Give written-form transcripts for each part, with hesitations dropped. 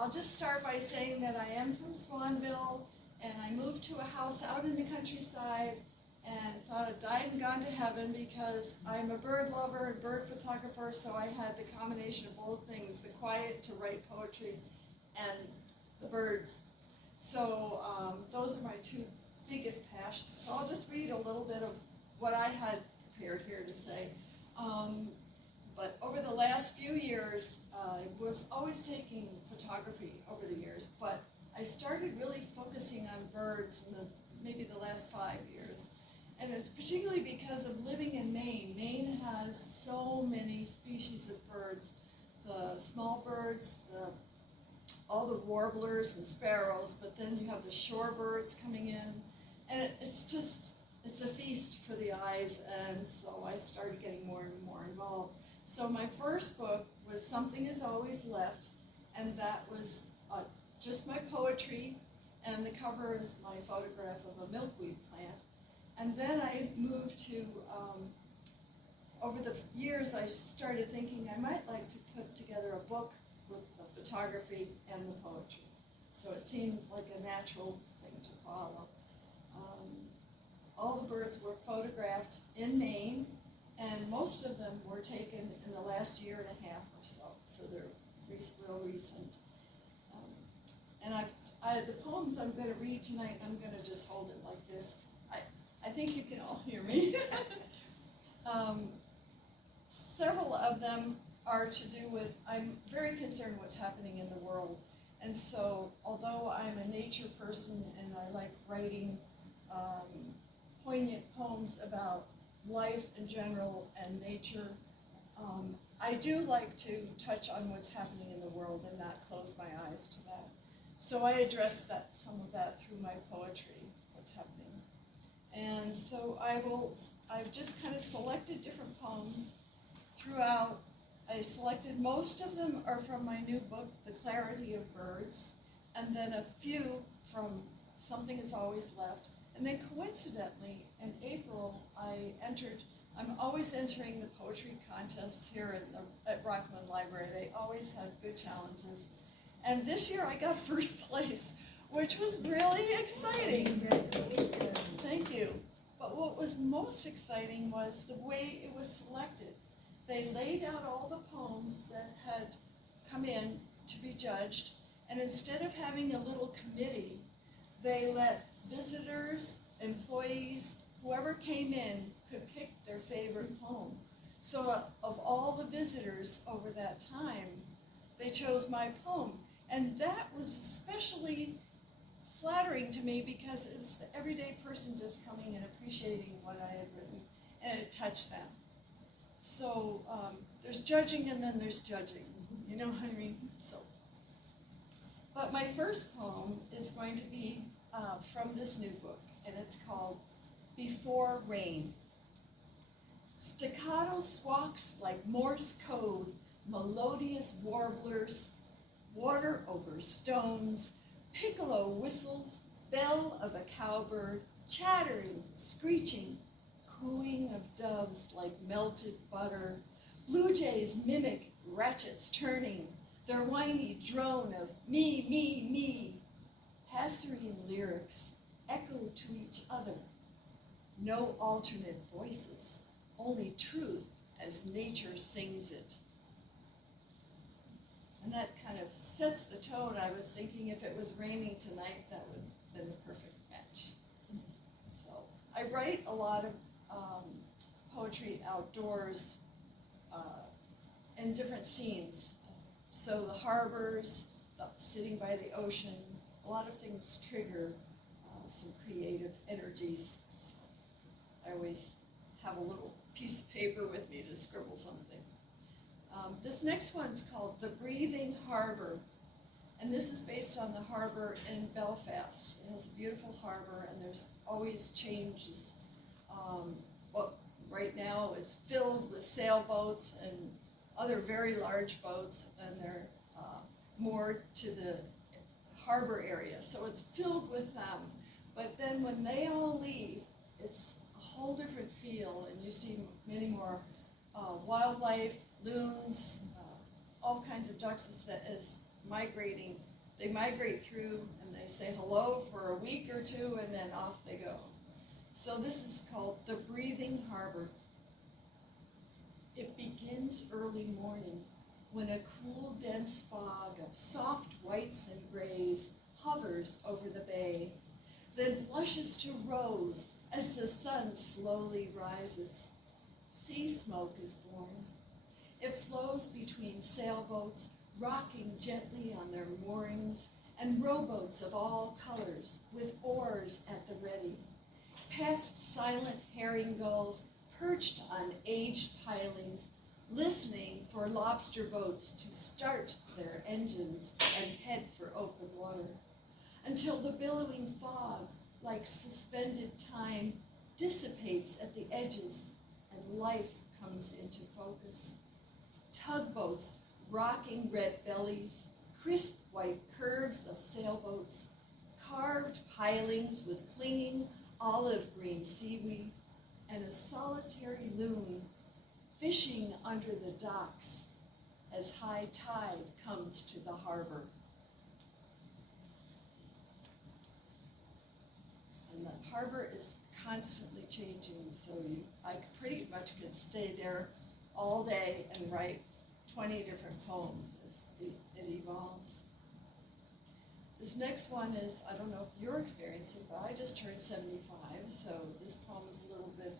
I'll just start by saying that I am from Swanville, and I moved to a house out in the countryside and thought I'd died and gone to heaven because I'm a bird lover and bird photographer, so I had the combination of both things, the quiet to write poetry and the birds. So those are my two biggest passions. So I'll just read a little bit of what I had prepared here to say. But over the last few years, I was always taking photography over the years, but I started really focusing on birds in maybe the last 5 years. And it's particularly because of living in Maine. Maine has so many species of birds, the small birds, all the warblers and sparrows, but then you have the shorebirds coming in. And it's a feast for the eyes, and so I started getting more and more involved. So my first book was Something Is Always Left, and that was just my poetry, and the cover is my photograph of a milkweed plant. And then I moved to, over the years I started thinking I might like to put together a book with the photography and the poetry. So it seemed like a natural thing to follow. All the birds were photographed in Maine, and most of them were taken in the last year and a half or so, so they're real recent. And the poems I'm going to read tonight, I'm going to just hold it like this. I think you can all hear me. Several of them are to do with, I'm very concerned what's happening in the world. And so, although I'm a nature person and I like writing poignant poems about life in general and nature, I do like to touch on what's happening in the world and not close my eyes to that. So I address some of that through my poetry, what's happening. And so I've just kind of selected different poems throughout. I selected, most of them are from my new book, The Clarity of Birds, and then a few from Something Is Always Left. And then coincidentally, in April, I'm always entering the poetry contests here at Rockland Library. They always have good challenges. And this year I got first place, which was really exciting. Thank you. But what was most exciting was the way it was selected. They laid out all the poems that had come in to be judged, and instead of having a little committee, they let visitors, employees, whoever came in could pick their favorite poem. So of all the visitors over that time, they chose my poem. And that was especially flattering to me because it was the everyday person just coming and appreciating what I had written, and it touched them. So there's judging and then there's judging, you know what I mean? But my first poem is going to be from this new book, and it's called Before Rain. Staccato squawks like Morse code, melodious warblers, water over stones, piccolo whistles, bell of a cowbird, chattering, screeching, cooing of doves like melted butter. Blue jays mimic ratchets turning, their whiny drone of me, me, me. Passerine lyrics echo to each other. No alternate voices, only truth as nature sings it. And that kind of sets the tone. I was thinking if it was raining tonight, that would have been the perfect match. So I write a lot of poetry outdoors in different scenes. So the harbors, sitting by the ocean, a lot of things trigger some creative energies. So I always have a little piece of paper with me to scribble something. This next one's called The Breathing Harbor, and this is based on the harbor in Belfast. It has a beautiful harbor, and there's always changes. Well, right now it's filled with sailboats and other very large boats, and they're moored to the harbor area, so it's filled with them. But then when they all leave, it's a whole different feel, and you see many more wildlife, loons, all kinds of ducks as migrating. They migrate through and they say hello for a week or two and then off they go. So this is called the breathing harbor. It begins early morning when a cool, dense fog of soft whites and grays hovers over the bay, then blushes to rose as the sun slowly rises. Sea smoke is born. It flows between sailboats, rocking gently on their moorings, and rowboats of all colors with oars at the ready, past silent herring gulls perched on aged pilings, listening for lobster boats to start their engines and head for open water, until the billowing fog, like suspended time, dissipates at the edges and life comes into focus. Tugboats rocking red bellies, crisp white curves of sailboats, carved pilings with clinging olive green seaweed, and a solitary loon fishing under the docks as high tide comes to the harbor. And the harbor is constantly changing, so I pretty much could stay there all day and write 20 different poems as it evolves. This next one is, I don't know if you're experiencing, but I just turned 75, so this poem is a little bit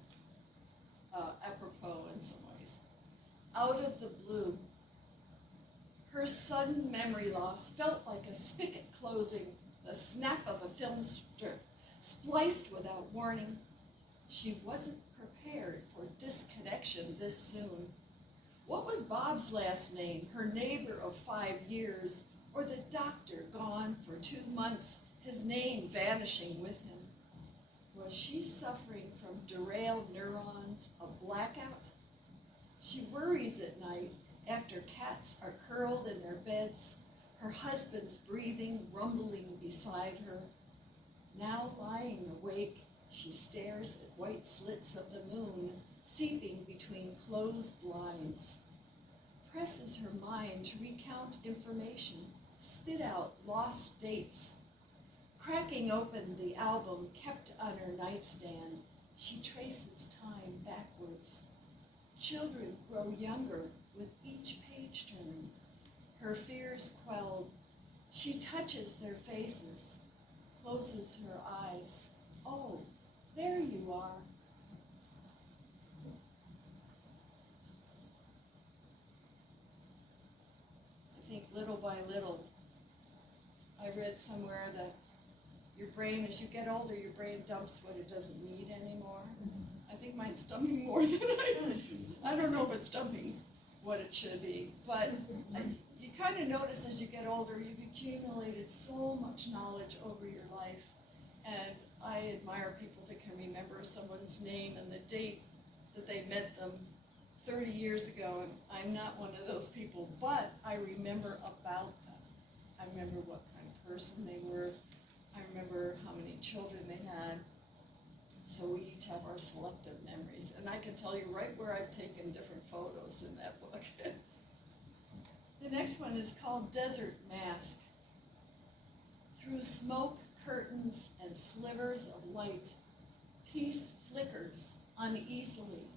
apropos in some ways. Out of the blue. Her sudden memory loss felt like a spigot closing, the snap of a film strip, spliced without warning. She wasn't prepared for disconnection this soon. What was Bob's last name, her neighbor of 5 years, or the doctor gone for 2 months, his name vanishing with him? Was she suffering from derailed neurons, a blackout? She worries at night after cats are curled in their beds, her husband's breathing rumbling beside her. Now lying awake, she stares at white slits of the moon seeping between closed blinds, presses her mind to recount information, spit out lost dates. Cracking open the album kept on her nightstand, she traces time backwards. Children grow younger with each page turn. Her fears quelled, she touches their faces, closes her eyes. Oh, there you are. I think little by little, I read somewhere that your brain, as you get older, your brain dumps what it doesn't need anymore. I think mine's dumping more than I don't know if it's dumping what it should be, but you kind of notice as you get older, you've accumulated so much knowledge over your life, and I admire people that can remember someone's name and the date that they met them 30 years ago, and I'm not one of those people, but I remember about them. I remember what kind of person they were. I remember how many children they had. So we each have our selective memories, and I can tell you right where I've taken different photos in that book. The next one is called Desert Mask. Through smoke, curtains, and slivers of light, peace flickers uneasily,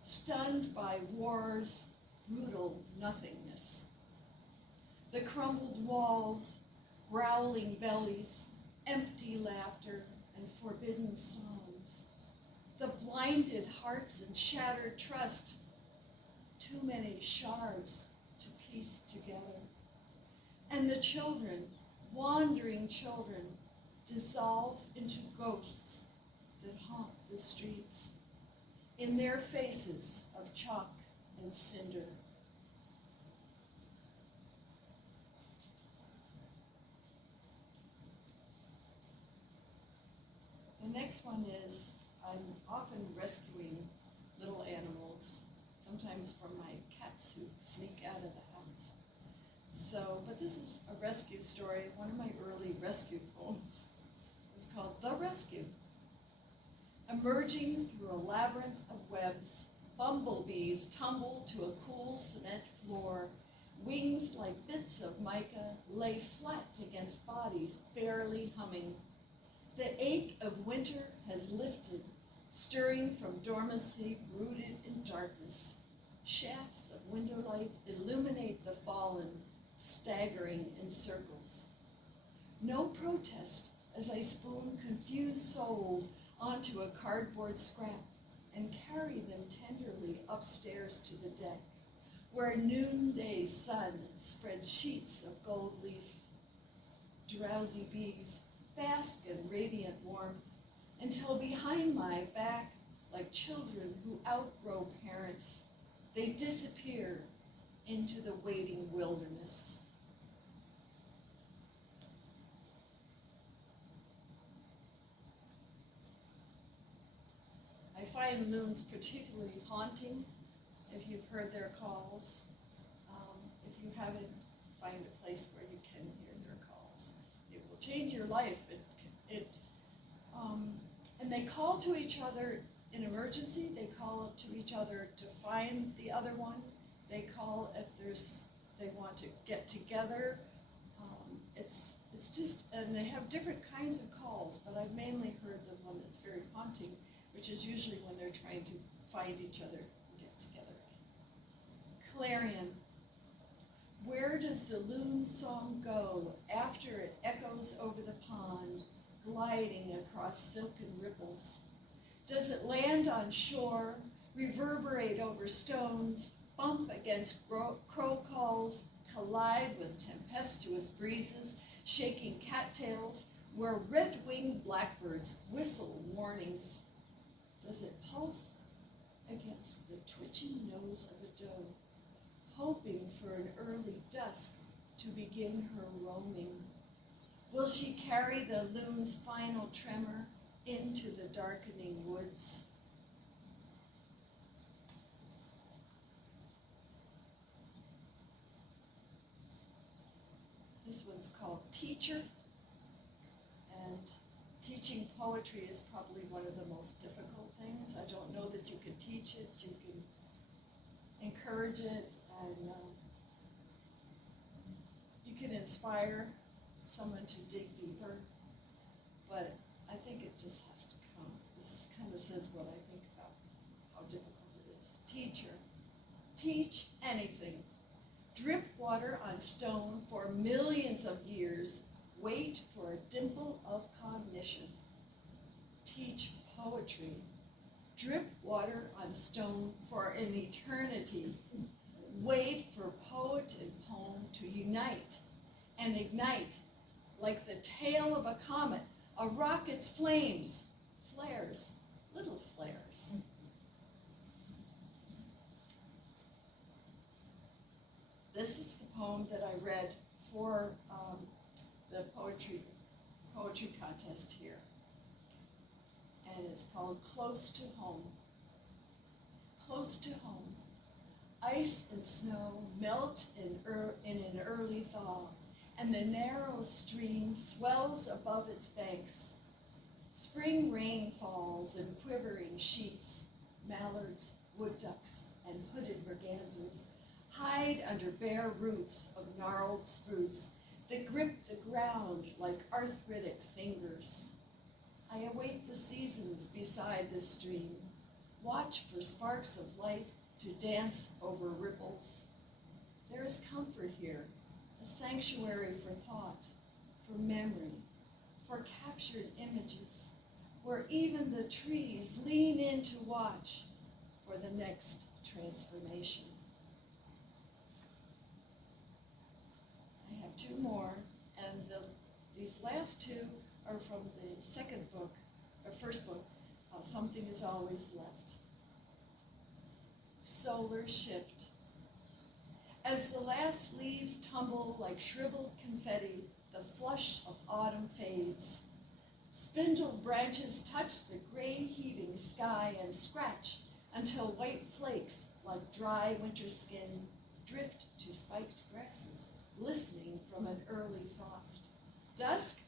stunned by war's brutal nothingness. The crumbled walls, growling bellies, empty laughter, and forbidden songs. The blinded hearts and shattered trust, too many shards to piece together. And the children, wandering children, dissolve into ghosts that haunt the streets, in their faces of chalk and cinder. The next one is, I'm often rescuing little animals, sometimes from my cats who sneak out of the house. So, but this is a rescue story, one of my early rescue poems. It's called The Rescue. Emerging through a labyrinth of webs, bumblebees tumble to a cool cement floor, Wings like bits of mica lay flat against bodies barely humming. The ache of winter has lifted, stirring from dormancy rooted in darkness. Shafts of window light illuminate the fallen, staggering in circles. No protest as I spoon confused souls onto a cardboard scrap and carry them tenderly upstairs to the deck, where noonday sun spreads sheets of gold leaf. Drowsy bees bask in radiant warmth until behind my back, like children who outgrow parents, they disappear into the waiting wilderness. I find loons particularly haunting if you've heard their calls. If you haven't, find a place where you can hear their calls. It will change your life. And they call to each other in emergency. They call to each other to find the other one. They call if they want to get together. It's just, and they have different kinds of calls, but I've mainly heard the one that's very haunting, which is usually when they're trying to find each other and get together. Clarion. Where does the loon song go after it echoes over the pond, gliding across silken ripples? Does it land on shore, reverberate over stones, bump against crow calls, collide with tempestuous breezes, shaking cattails, where red-winged blackbirds whistle warnings? Does it pulse against the twitching nose of a doe, hoping for an early dusk to begin her roaming? Will she carry the loon's final tremor into the darkening woods? This one's called Teacher, and teaching poetry is probably one of the most difficult things. I don't know that you can teach it. You can encourage it, and you can inspire someone to dig deeper, but I think it just has to come. This kind of says what I think about how difficult it is. Teacher, teach anything. Drip water on stone for millions of years. Wait for a dimple of cognition. Teach poetry. Drip water on stone for an eternity. Wait for poet and poem to unite and ignite like the tail of a comet, a rocket's flames, flares, little flares. This is the poem that I read for the poetry contest here. And it's called Close to Home. Close to home. Ice and snow melt in an early thaw, and the narrow stream swells above its banks. Spring rain falls in quivering sheets. Mallards, wood ducks, and hooded mergansers hide under bare roots of gnarled spruce that grip the ground like arthritic fingers. I await the seasons beside the stream, watch for sparks of light to dance over ripples. There is comfort here, a sanctuary for thought, for memory, for captured images, where even the trees lean in to watch for the next transformation. I have two more, and these last two are from the first book, Something Is Always Left. Solar shift. As the last leaves tumble like shriveled confetti, the flush of autumn fades. Spindled branches touch the gray heaving sky and scratch until white flakes like dry winter skin drift to spiked grasses, glistening from an early frost. Dusk?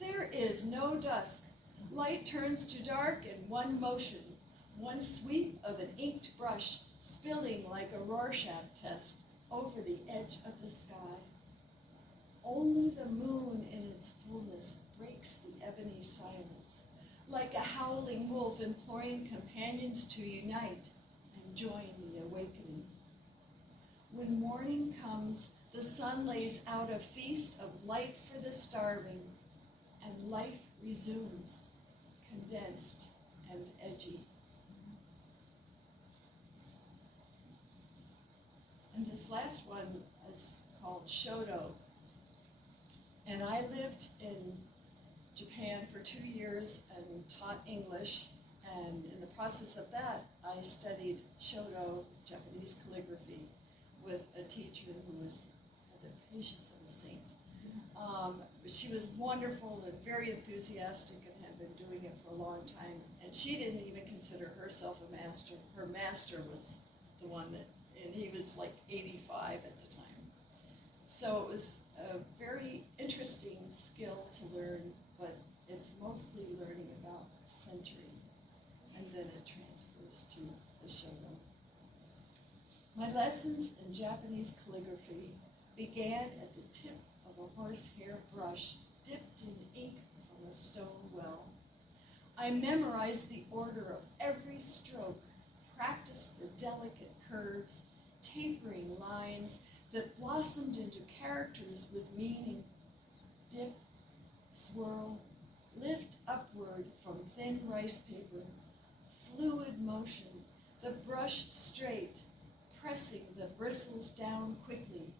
There is no dusk. Light turns to dark in one motion, one sweep of an inked brush spilling like a Rorschach test over the edge of the sky. Only the moon in its fullness breaks the ebony silence, like a howling wolf imploring companions to unite and join the awakening. When morning comes, the sun lays out a feast of light for the starving, and life resumes, condensed and edgy. And this last one is called Shoto. And I lived in Japan for 2 years and taught English. And in the process of that, I studied Shoto, Japanese calligraphy, with a teacher who had the patience of a saint. She was wonderful and very enthusiastic and had been doing it for a long time. And she didn't even consider herself a master. Her master was the one that, and he was like 85 at the time. So it was a very interesting skill to learn, but it's mostly learning about centering, and then it transfers to the Shoto. My lessons in Japanese calligraphy began at the tip of a horsehair brush dipped in ink from a stone well. I memorized the order of every stroke, practiced the delicate curves, tapering lines that blossomed into characters with meaning. Dip, swirl, lift upward from thin rice paper, fluid motion, the brush straight, pressing the bristles down quickly,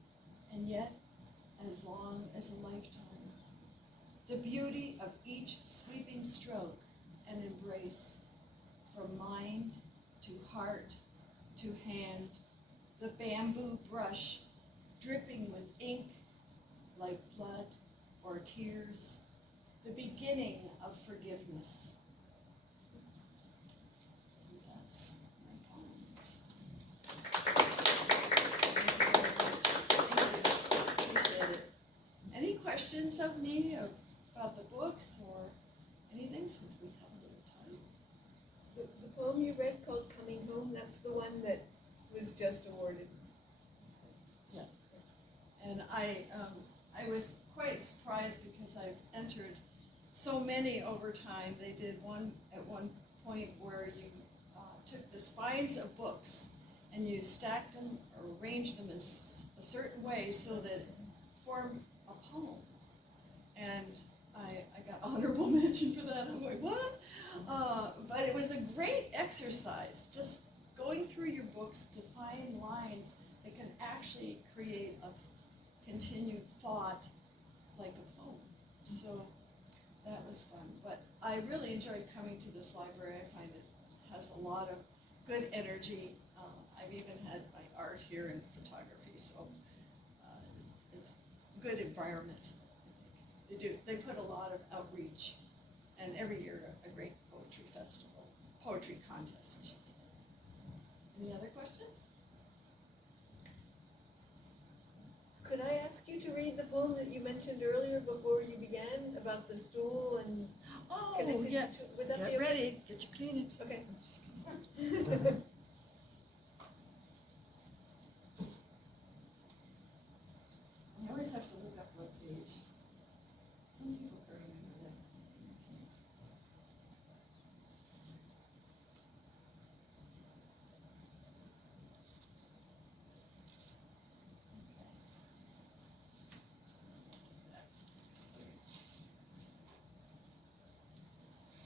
and yet as long as a lifetime. The beauty of each sweeping stroke and embrace, from mind to heart to hand, the bamboo brush dripping with ink like blood or tears, the beginning of forgiveness. And that's my poems. Appreciate it. Any questions of me about the books or anything, since we have a little time? The poem you read called Coming Home, that's the one that was just awarded. Yeah. And I was quite surprised because I've entered so many over time. They did one at one point where you took the spines of books and you stacked them or arranged them in a certain way so that it formed a poem. And I got honorable mention for that. I'm like, what? But it was a great exercise, just going through your books to find lines that can actually create a continued thought like a poem. So that was fun. But I really enjoyed coming to this library. I find it has a lot of good energy. I've even had my art here in photography, so it's a good environment. They put a lot of outreach, and every year a great poetry festival, poetry contest, I should say. Any other questions? Could I ask you to read the poem that you mentioned earlier before you began about the stool and connected yeah. to? Would that Get be okay? ready. Get your Kleenex. Okay. I'm just kidding. I always have to look up what page. Some people can remember that. I can't.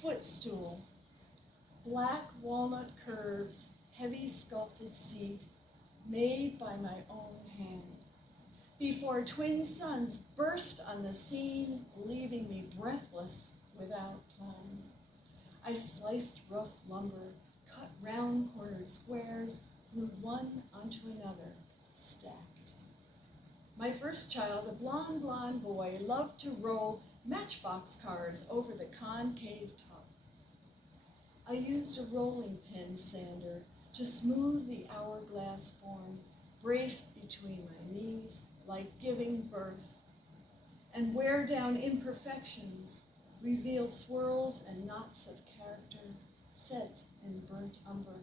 Footstool. Black walnut curves, heavy sculpted seat, made by my own hand. Before twin suns burst on the scene, leaving me breathless without time. I sliced rough lumber, cut round-cornered squares, glued one onto another, stacked. My first child, a blonde boy, loved to roll matchbox cars over the concave top. I used a rolling pin sander to smooth the hourglass form, braced between my knees like giving birth, and wear down imperfections, reveal swirls and knots of character set in burnt umber.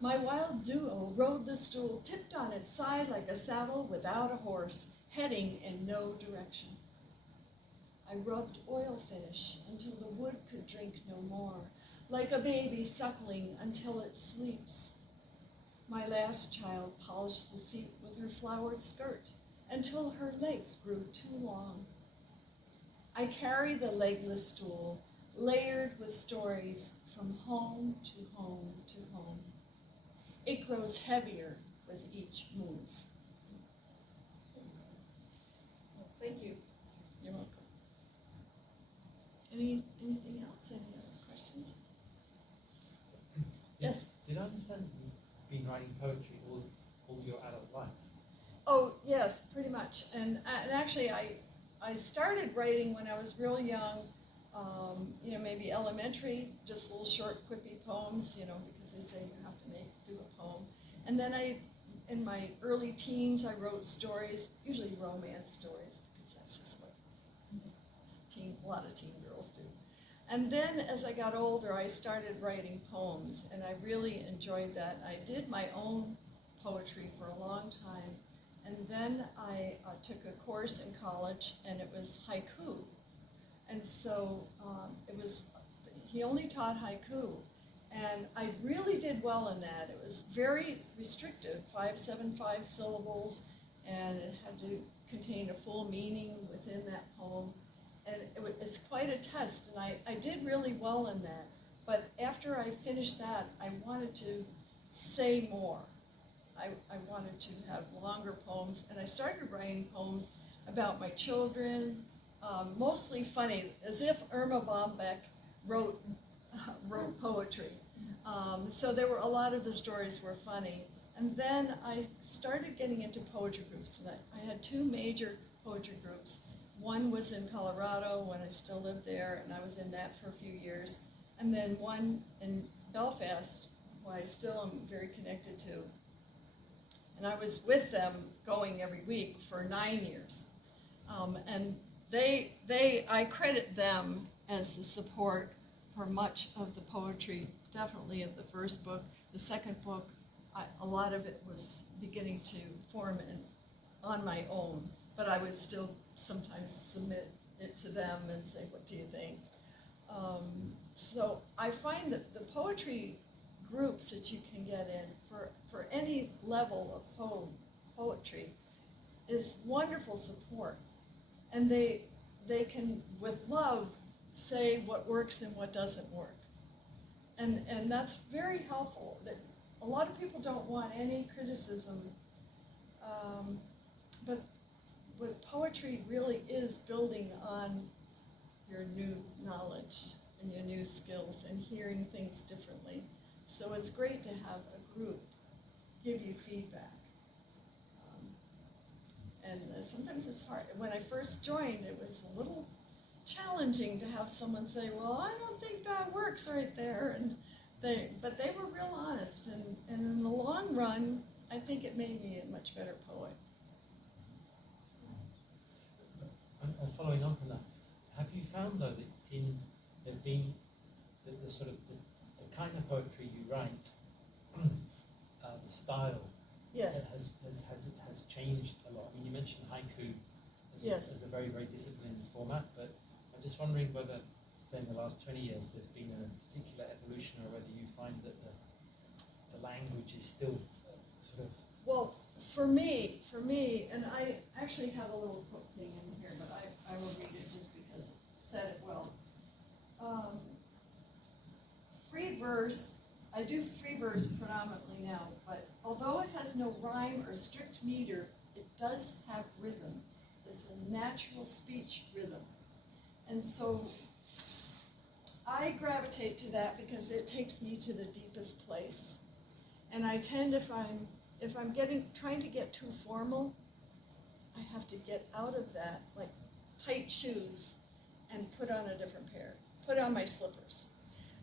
My wild duo rode the stool, tipped on its side like a saddle without a horse, heading in no direction. I rubbed oil finish until the wood could drink no more, like a baby suckling until it sleeps. My last child polished the seat with her flowered skirt until her legs grew too long. I carry the legless stool, layered with stories from home to home to home. It grows heavier with each move. Well, thank you. You're welcome. Anything else? Any other questions? Yes? Did I understand that you've been writing poetry all your adult life? Oh, yes, pretty much. And actually, I started writing when I was real young, maybe elementary, just little short, quippy poems, because they say you have to do a poem. And then in my early teens, I wrote stories, usually romance stories, because that's just what a lot of teen girls do. And then as I got older, I started writing poems, and I really enjoyed that. I did my own poetry for a long time, and then I took a course in college, and it was haiku. And so he only taught haiku, and I really did well in that. It was very restrictive, 575 syllables, and it had to contain a full meaning within that poem. And it's quite a test, and I did really well in that. But after I finished that, I wanted to say more. I wanted to have longer poems, and I started writing poems about my children, mostly funny, as if Irma Bombeck wrote poetry. So there were a lot of the stories were funny. And then I started getting into poetry groups, and I had two major poetry groups. One was in Colorado when I still lived there, and I was in that for a few years. And then one in Belfast, who I still am very connected to. And I was with them going every week for 9 years. And I credit them as the support for much of the poetry, definitely of the first book. The second book, a lot of it was beginning to form on my own, but I would still sometimes submit it to them and say, what do you think? So I find that the poetry groups that you can get in for any level of poetry is wonderful support. And they can, with love, say what works and what doesn't work. And that's very helpful. That a lot of people don't want any criticism, but what poetry really is building on your new knowledge and your new skills and hearing things differently. So it's great to have a group give you feedback. And sometimes it's hard. When I first joined, it was a little challenging to have someone say, well, I don't think that works right there. But they were real honest. And in the long run, I think it made me a much better poet. And following on from that, have you found though that there being the sort of the kind of poetry you write, the style, Yes. has changed a lot? I mean, you mentioned haiku as a very, very disciplined format, but I'm just wondering whether, say, in the last 20 years, there's been a particular evolution, or whether you find that the language is still sort of... Well, for me, and I actually have a little quote thing in here, but I will read it just because it said it well. Free verse, I do free verse predominantly now, but although it has no rhyme or strict meter, it does have rhythm. It's a natural speech rhythm. And so I gravitate to that because it takes me to the deepest place. And I tend, if I'm trying to get too formal, I have to get out of that, like tight shoes, and put on a different pair. Put on my slippers.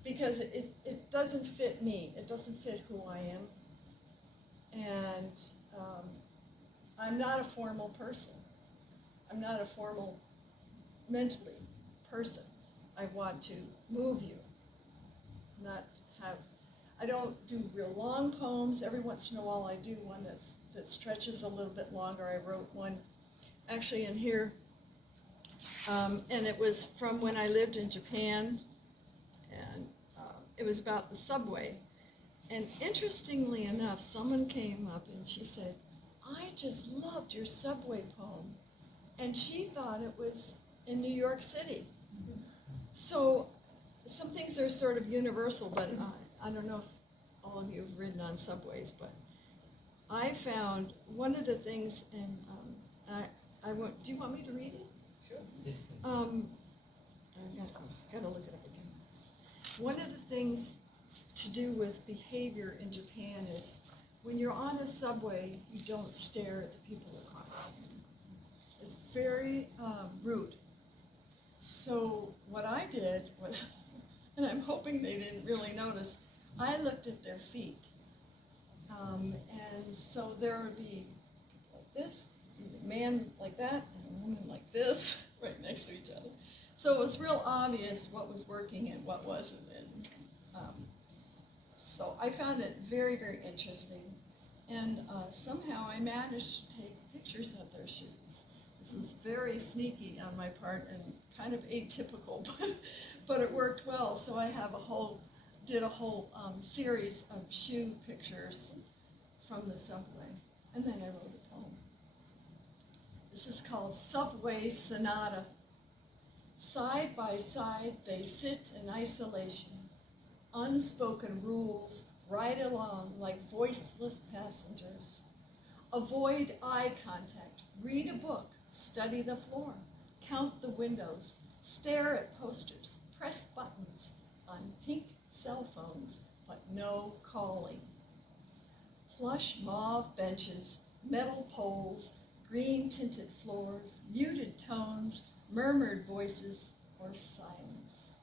Because it doesn't fit me. It doesn't fit who I am. And I'm not a formal person. I'm not a formal mentally person. I want to move you, not have I don't do real long poems. Every once in a while I do one that stretches a little bit longer. I wrote one actually in here, and it was from when I lived in Japan, and it was about the subway. And interestingly enough, someone came up and she said, "I just loved your subway poem." And she thought it was in New York City. So some things are sort of universal, but I don't know if all of you have ridden on subways, but I found one of the things, and do you want me to read it? Sure. Yes, please. I've got to look it up again. One of the things to do with behavior in Japan is when you're on a subway, you don't stare at the people across. It's very rude. So what I did was, and I'm hoping they didn't really notice, I looked at their feet. And so there would be like this, a man like that, and a woman like this, right next to each other. So it was real obvious what was working and what wasn't. And so I found it very, very interesting. And somehow I managed to take pictures of their shoes. This is very sneaky on my part and kind of atypical, but it worked well. So I have did a whole series of shoe pictures from the subway. And then I wrote a poem. This is called Subway Sonata. Side by side, they sit in isolation. Unspoken rules ride along like voiceless passengers. Avoid eye contact, read a book, study the floor, count the windows, stare at posters, press buttons on pink cell phones, but no calling. Plush mauve benches, metal poles, green-tinted floors, muted tones, murmured voices, or silence.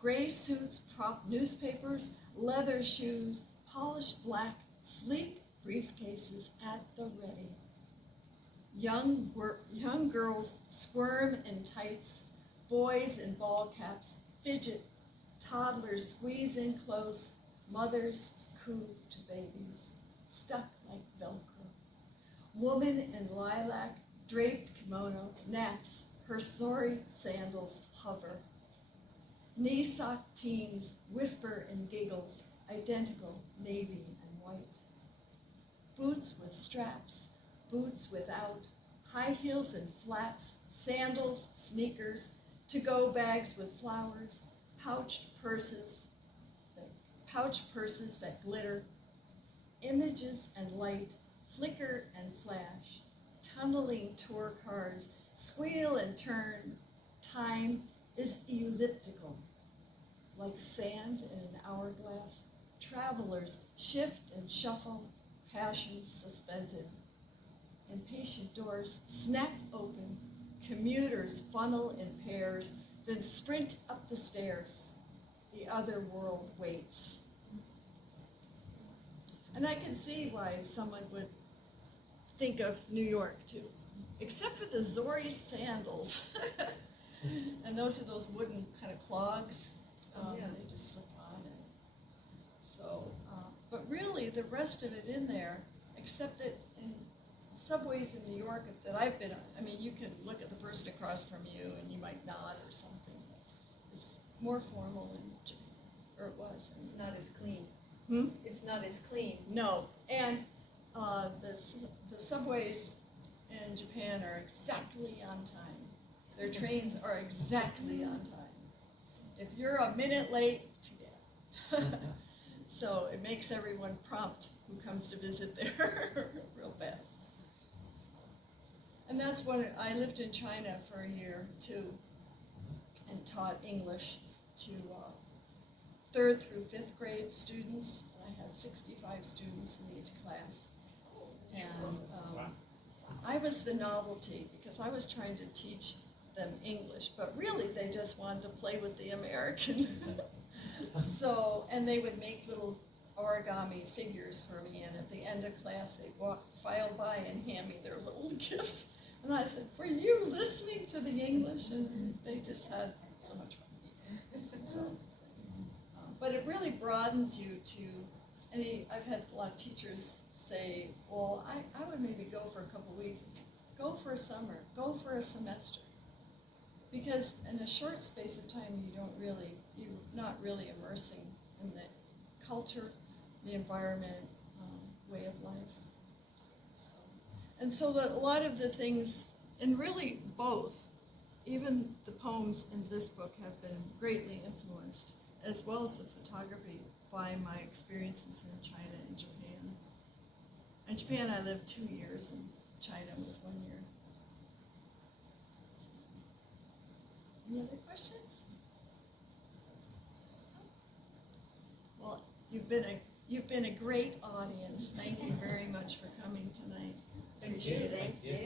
Gray suits prop newspapers, leather shoes, polished black, sleek briefcases at the ready. Young girls squirm in tights, boys in ball caps fidget, toddlers squeeze in close, mothers coo to babies, stuck like Velcro. Woman in lilac, draped kimono, naps, her sorry sandals hover. Knee-socked teens whisper and giggles, identical navy and white. Boots with straps, boots without, high heels and flats, sandals, sneakers, to-go bags with flowers, pouched purses that glitter, images and light, flicker and flash, tunneling tour cars, squeal and turn. Time is elliptical, like sand in an hourglass. Travelers shift and shuffle, passions suspended. Impatient doors snap open, commuters funnel in pairs, then sprint up the stairs. The other world waits. And I can see why someone would think of New York too, except for the Zori sandals. And those are those wooden kind of clogs. Yeah. They just slip on it. So, but really the rest of it in there, except that in subways in New York that I've been on, I mean, you can look at the person across from you and you might nod or something. It's more formal in Japan, or it was. It's not as clean. It's not as clean. No, and the subways in Japan are exactly on time. Their trains are exactly on time. If you're a minute late, too bad. So it makes everyone prompt who comes to visit there real fast. And that's when I lived in China for a year too, and taught English to 3rd through 5th grade students. I had 65 students in each class. And I was the novelty because I was trying to teach them English, but really they just wanted to play with the American. So, and they would make little origami figures for me, and at the end of class they'd file by and hand me their little gifts. And I said, "Were you listening to the English?" And they just had so much fun. So, but it really broadens you to I've had a lot of teachers say, well, I would maybe go for a couple weeks. Go for a summer, go for a semester. Because in a short space of time, you're not really immersing in the culture, the environment, way of life. And so that a lot of the things, and really both, even the poems in this book have been greatly influenced, as well as the photography, by my experiences in China and Japan. In Japan, I lived 2 years, and China was 1 year. Any other questions? Well, you've been a great audience. Thank you very much for coming tonight. Appreciate it. Thank you.